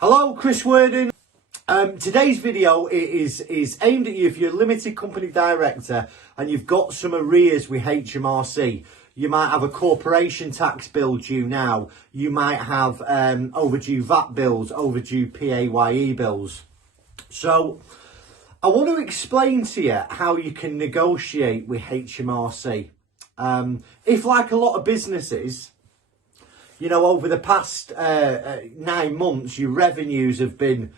Hello, Chris Worden. Today's video is aimed at you if you're a limited company director and you've got some arrears with HMRC. You might have a corporation tax bill due now. You might have overdue VAT bills, overdue PAYE bills. So I want to explain to you how you can negotiate with HMRC. If, like a lot of businesses, you know, over the past 9 months, your revenues have been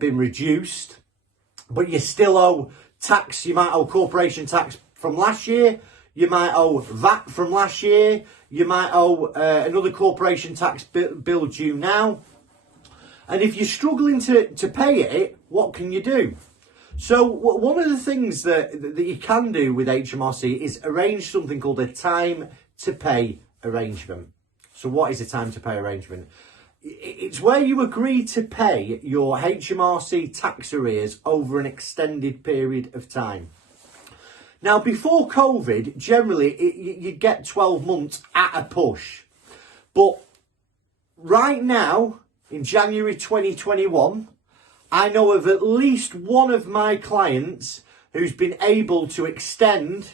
reduced, but you still owe tax. You might owe corporation tax from last year. You might owe VAT from last year. You might owe another corporation tax bill due now. And if you're struggling to pay it, what can you do? So one of the things that you can do with HMRC is arrange something called a time to pay arrangement. So what is a time to pay arrangement? It's where you agree to pay your HMRC tax arrears over an extended period of time. Now, before COVID, generally you get 12 months at a push. But right now, in January 2021, I know of at least one of my clients who's been able to extend.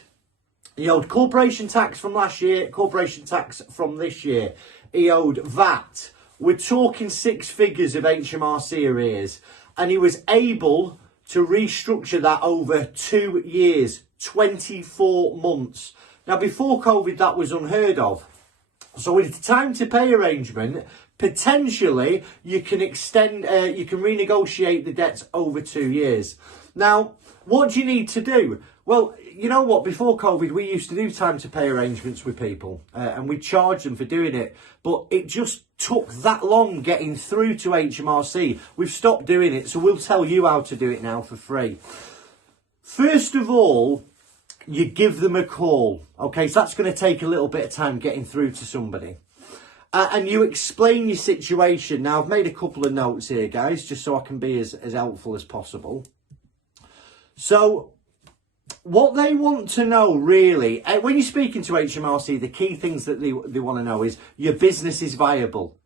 He owed corporation tax from last year, corporation tax from this year. He owed VAT. We're talking 6 figures of HMRC arrears. And he was able to restructure that over 2 years, 24 months. Now, before COVID, that was unheard of. So with the time to pay arrangement, potentially you can extend, you can renegotiate the debts over 2 years. Now, what do you need to do? Well, you know what? Before COVID, we used to do time to pay arrangements with people and we charged them for doing it. But it just took that long getting through to HMRC. We've stopped doing it, so we'll tell you how to do it now for free. First of all, you give them a call. Okay, so that's going to take a little bit of time getting through to somebody. And you explain your situation. Now, I've made a couple of notes here, guys, just so I can be as helpful as possible. So what they want to know, really, when you're speaking to HMRC, the key things that they want to know is your business is viable.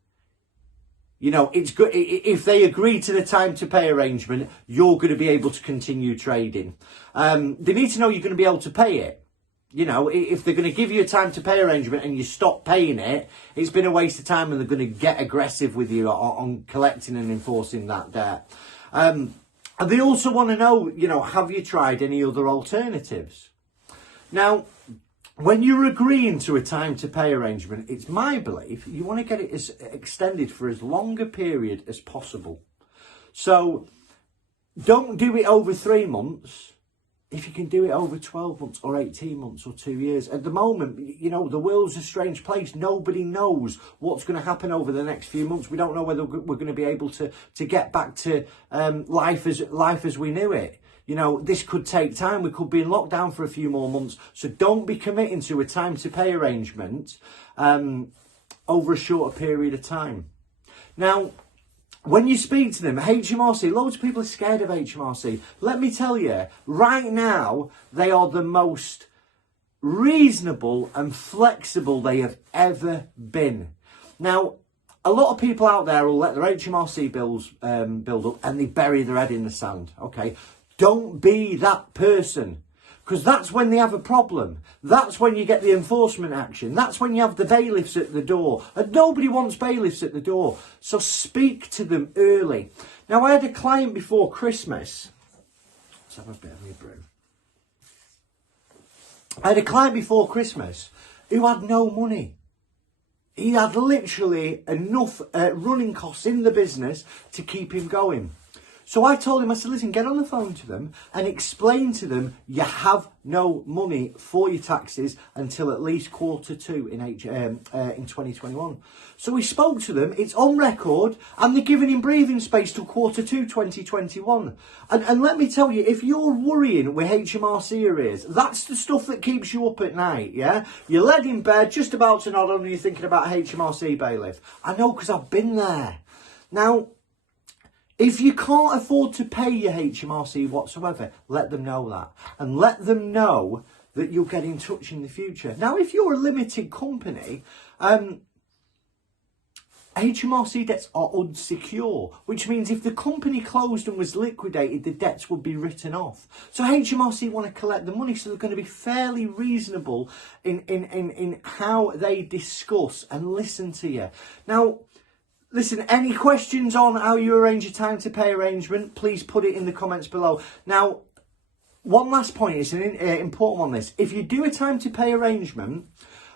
You know, it's good if they agree to the time to pay arrangement, you're going to be able to continue trading. They need to know you're going to be able to pay it. You know, if they're going to give you a time to pay arrangement and you stop paying it, it's been a waste of time and they're going to get aggressive with you on collecting and enforcing that debt. And they also want to know, you know, have you tried any other alternatives? Now, when you're agreeing to a time to pay arrangement, it's my belief you want to get it as extended for as long a period as possible. So don't do it over 3 months. If you can do it over 12 months or 18 months or 2 years. At the moment, you know, the world's a strange place. Nobody knows what's going to happen over the next few months. We don't know whether we're going to be able to get back to life as we knew it. You know, this could take time. We could be in lockdown for a few more months. So don't be committing to a time to pay arrangement over a shorter period of time. Now, when you speak to them, HMRC, loads of people are scared of HMRC. Let me tell you, right now, they are the most reasonable and flexible they have ever been. Now, a lot of people out there will let their HMRC bills build up and they bury their head in the sand, okay? Don't be that person. Because that's when they have a problem. That's when you get the enforcement action. That's when you have the bailiffs at the door. And nobody wants bailiffs at the door. So speak to them early. Now, I had a client before Christmas. Let's have a bit of a brew. I had a client before Christmas who had no money. He had literally enough running costs in the business to keep him going. So I told him, I said, listen, get on the phone to them and explain to them you have no money for your taxes until at least Q2 in 2021. So we spoke to them, it's on record, and they're giving him breathing space till Q2 2021. And let me tell you, if you're worrying with HMRC arrears, that's the stuff that keeps you up at night, yeah? You're led in bed, just about to nod on and you're thinking about HMRC bailiff. I know, because I've been there. Now, if you can't afford to pay your HMRC whatsoever, let them know that. And let them know that you'll get in touch in the future. Now, if you're a limited company, HMRC debts are unsecure, which means if the company closed and was liquidated, the debts would be written off. So HMRC want to collect the money, so they're going to be fairly reasonable in how they discuss and listen to you. Now, listen, any questions on how you arrange your time to pay arrangement, please put it in the comments below. Now, one last point is an important one. This, if you do a time to pay arrangement,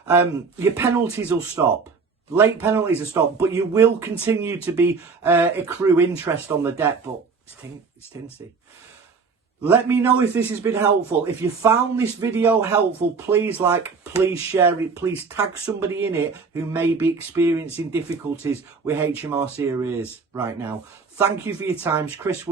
your penalties will stop. Late penalties will stop, but you will continue to be accrue interest on the debt, but it's tinsy. Let me know if this has been helpful. If you found this video helpful, please like, please share it, please tag somebody in it who may be experiencing difficulties with HMRC arrears right now. Thank you for your time. Chris.